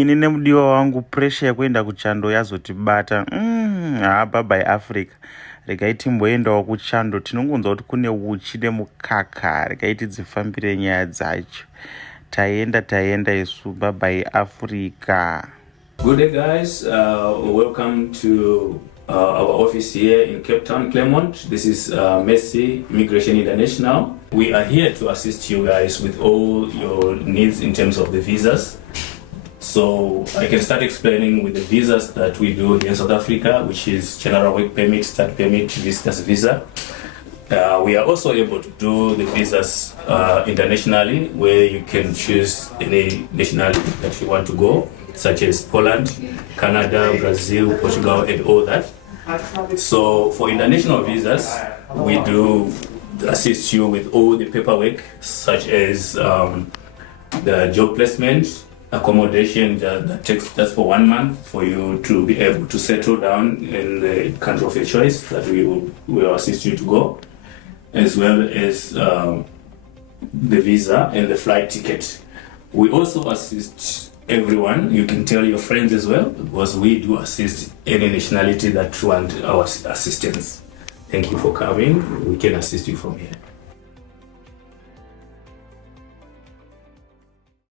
ini nemudiwa wangu pressure yekuenda kuchando yazotibata. Bye Africa. Regai timboendawo kuchando, tinongonzwa kuti kune uchi nemukaka. Regai tidzifambire nyaya dzacho. Taenda isu. Bye Africa. Good day, guys. Welcome to our office here in Cape Town, Claremont. This is Messi Immigration International. We are here to assist you guys with all your needs in terms of the visas. So I can start explaining with the visas that we do here in South Africa, which is General Work Permit, Start Permit, Visitors Visa. We are also able to do the visas internationally, where you can choose any nationality that you want to go, such as Poland, Canada, Brazil, Portugal, and all that. So for international visas, we do assist you with all the paperwork, such as the job placement, accommodation that takes just for 1 month for you to be able to settle down in the country of your choice that we will assist you to go, as well as the visa and the flight ticket. We also assist everyone. You can tell your friends as well, because we do assist any nationality that want our assistance. Thank you for coming. We can assist you from here.